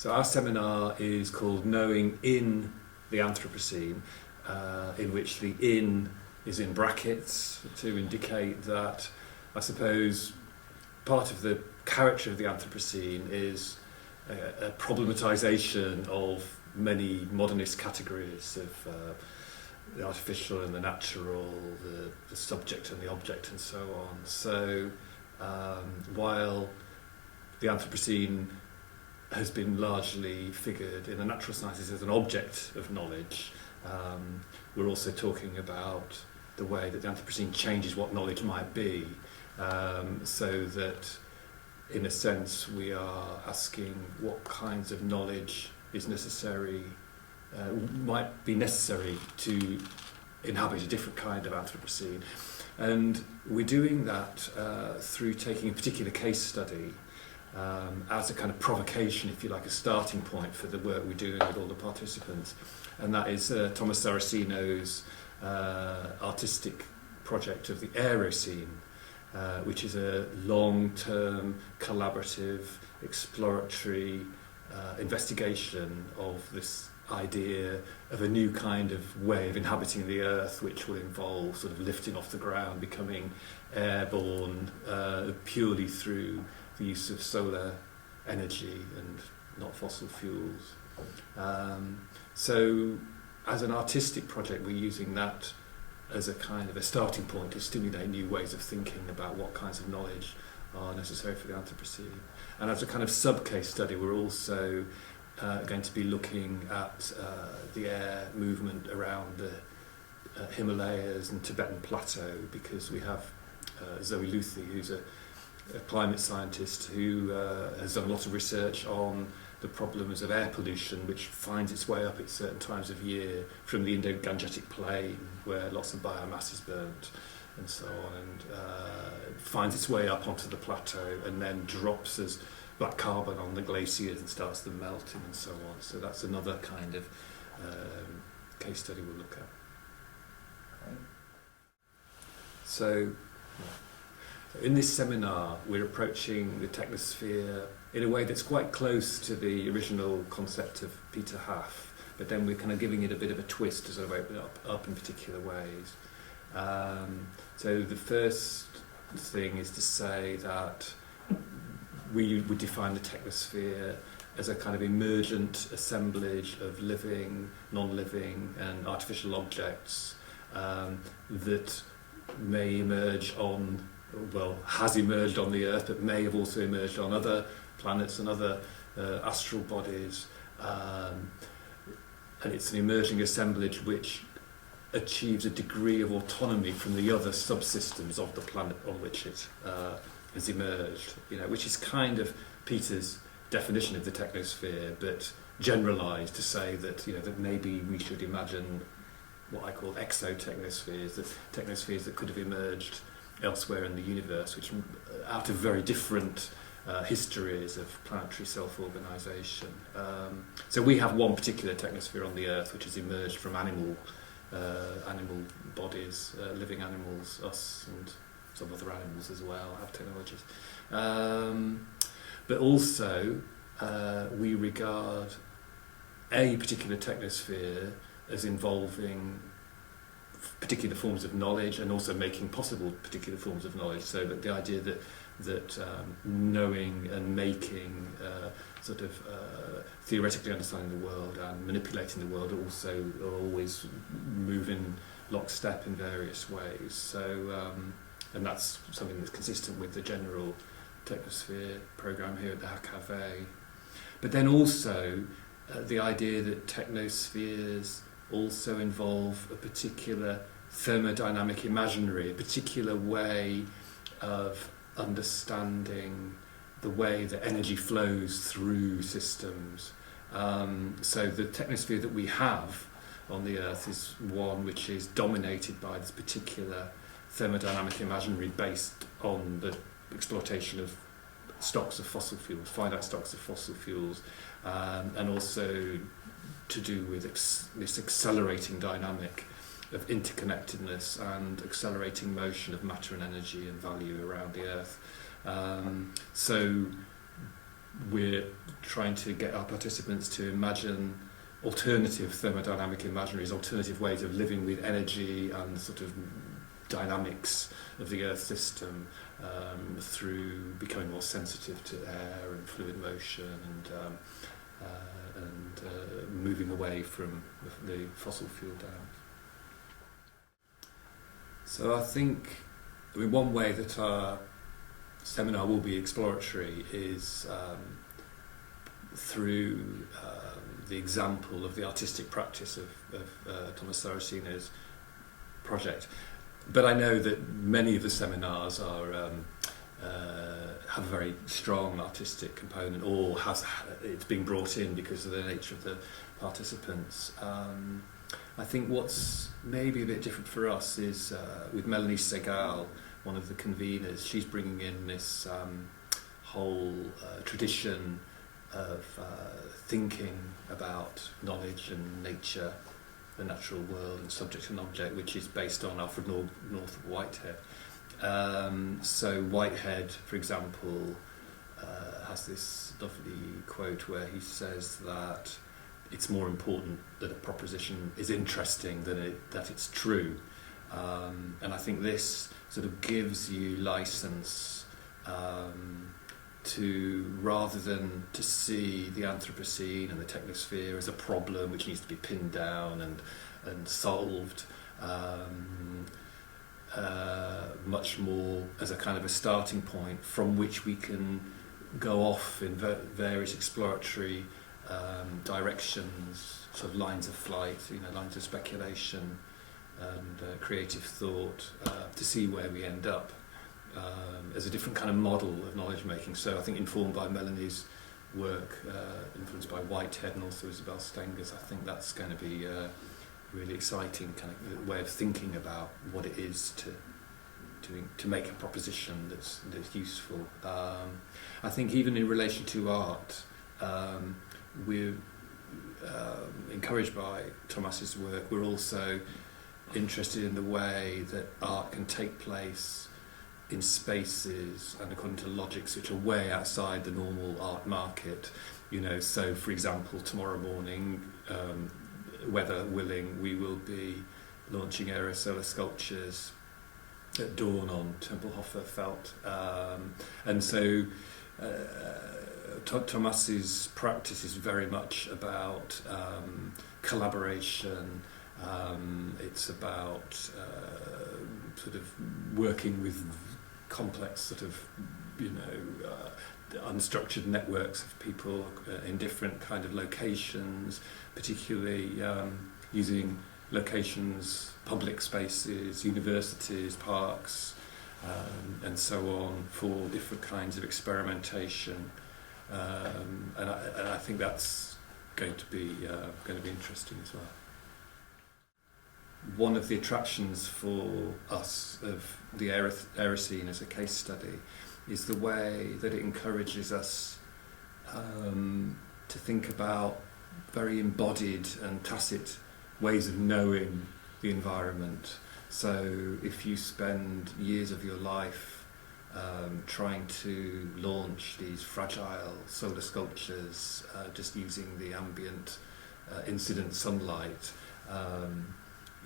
So our seminar is called Knowing in the Anthropocene, in which the "in" is in brackets to indicate that, I suppose, part of the character of the Anthropocene is a problematisation of many modernist categories of the artificial and the natural, the subject and the object, and so on. So while the Anthropocene has been largely figured in the natural sciences as an object of knowledge, we're also talking about the way that the Anthropocene changes what knowledge might be, so that, in a sense, we are asking what kinds of knowledge is necessary, might be necessary to inhabit a different kind of Anthropocene. And we're doing that through taking a particular case study as a kind of provocation, if you like, a starting point for the work we're doing with all the participants. And that is Thomas Saracino's artistic project of the Aeroscene, which is a long-term, collaborative, exploratory investigation of this idea of a new kind of way of inhabiting the Earth, which will involve sort of lifting off the ground, becoming airborne purely through the use of solar energy and not fossil fuels. So as an artistic project, we're using that as a kind of a starting point to stimulate new ways of thinking about what kinds of knowledge are necessary for the Anthropocene. And as a kind of sub-case study, we're also going to be looking at the air movement around the Himalayas and Tibetan Plateau, because we have Zoe Luthi, who's a climate scientist who has done a lot of research on the problems of air pollution, which finds its way up at certain times of year from the Indo-Gangetic Plain, where lots of biomass is burnt and so on, and finds its way up onto the plateau and then drops as black carbon on the glaciers and starts them melting and so on. So that's another kind of case study we'll look at. Okay. So in this seminar, we're approaching the technosphere in a way that's quite close to the original concept of Peter Haff, but then we're kind of giving it a bit of a twist to sort of open it up in particular ways. So the first thing is to say that we would define the technosphere as a kind of emergent assemblage of living, non-living and artificial objects that may emerge on, well, has emerged on the Earth, but may have also emerged on other planets and other astral bodies. And it's an emerging assemblage which achieves a degree of autonomy from the other subsystems of the planet on which it has emerged, which is kind of Peter's definition of the technosphere, but generalised to say that, that maybe we should imagine what I call exotechnospheres, that technospheres that could have emerged elsewhere in the universe, which out of very different histories of planetary self-organisation. So we have one particular technosphere on the Earth which has emerged from animal bodies, living animals, us and some other animals as well have technologies. But also we regard a particular technosphere as involving particular forms of knowledge and also making possible particular forms of knowledge, so that the idea that knowing and making, sort of theoretically understanding the world and manipulating the world also are always move in lockstep in various ways. So, and that's something that's consistent with the general Technosphere programme here at the HKV. But then also the idea that technospheres also involve a particular thermodynamic imaginary, a particular way of understanding the way that energy flows through systems. So the technosphere that we have on the Earth is one which is dominated by this particular thermodynamic imaginary based on the exploitation of stocks of fossil fuels, finite stocks of fossil fuels, and also to do with this accelerating dynamic of interconnectedness and accelerating motion of matter and energy and value around the Earth. So we're trying to get our participants to imagine alternative thermodynamic imaginaries, alternative ways of living with energy and sort of dynamics of the Earth system, through becoming more sensitive to air and fluid motion and moving away from the fossil fuel dams. So I think, one way that our seminar will be exploratory is through the example of the artistic practice of Thomas Szerszynski's project. But I know that many of the seminars have a very strong artistic component, or it's being brought in because of the nature of the participants. I think what's maybe a bit different for us is with Melanie Segal, one of the conveners. She's bringing in this whole tradition of thinking about knowledge and nature, the natural world and subject and object, which is based on Alfred North of Whitehead. So Whitehead, for example, has this lovely quote where he says that it's more important that a proposition is interesting than that it's true. And I think this sort of gives you license to, rather than to see the Anthropocene and the Technosphere as a problem which needs to be pinned down and solved, much more as a kind of a starting point from which we can go off in various exploratory directions, sort of lines of flight, lines of speculation and creative thought, to see where we end up as a different kind of model of knowledge making. So I think informed by Melanie's work, influenced by Whitehead and also Isabel Stenger's, I think that's going to be a really exciting kind of way of thinking about what it is to make a proposition that's useful. I think even in relation to art, we're encouraged by Thomas's work. We're also interested in the way that art can take place in spaces and according to logics which are way outside the normal art market. So for example, tomorrow morning, weather willing, we will be launching aerosolar sculptures at dawn on Tempelhofer felt. And so Thomas's practice is very much about collaboration. It's about sort of working with complex sort of unstructured networks of people in different kind of locations, particularly using locations, public spaces, universities, parks, and so on, for different kinds of experimentation. And I think that's going to be interesting as well. One of the attractions for us of the Aerocene as a case study is the way that it encourages us to think about very embodied and tacit ways of knowing the environment. So if you spend years of your life trying to launch these fragile solar sculptures, just using the ambient incident sunlight,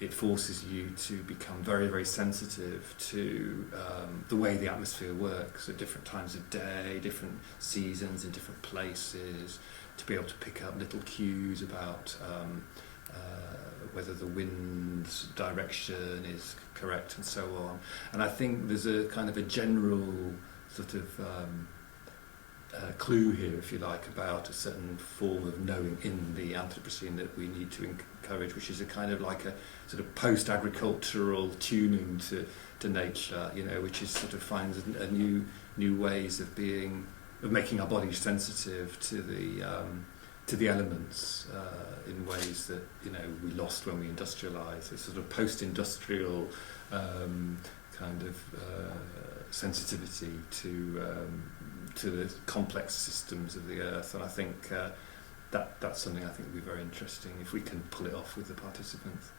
it forces you to become very, very sensitive to the way the atmosphere works at different times of day, different seasons in different places, to be able to pick up little cues about whether the wind's direction is correct and so on. And I think there's a kind of a general sort of clue here, if you like, about a certain form of knowing in the Anthropocene that we need to encourage, which is a kind of like a sort of post-agricultural tuning to nature, which is sort of finds a new ways of making our bodies sensitive to the elements in ways that we lost when we industrialised. It's sort of post-industrial kind of sensitivity to the complex systems of the earth, and I think that's something I think will be very interesting if we can pull it off with the participants.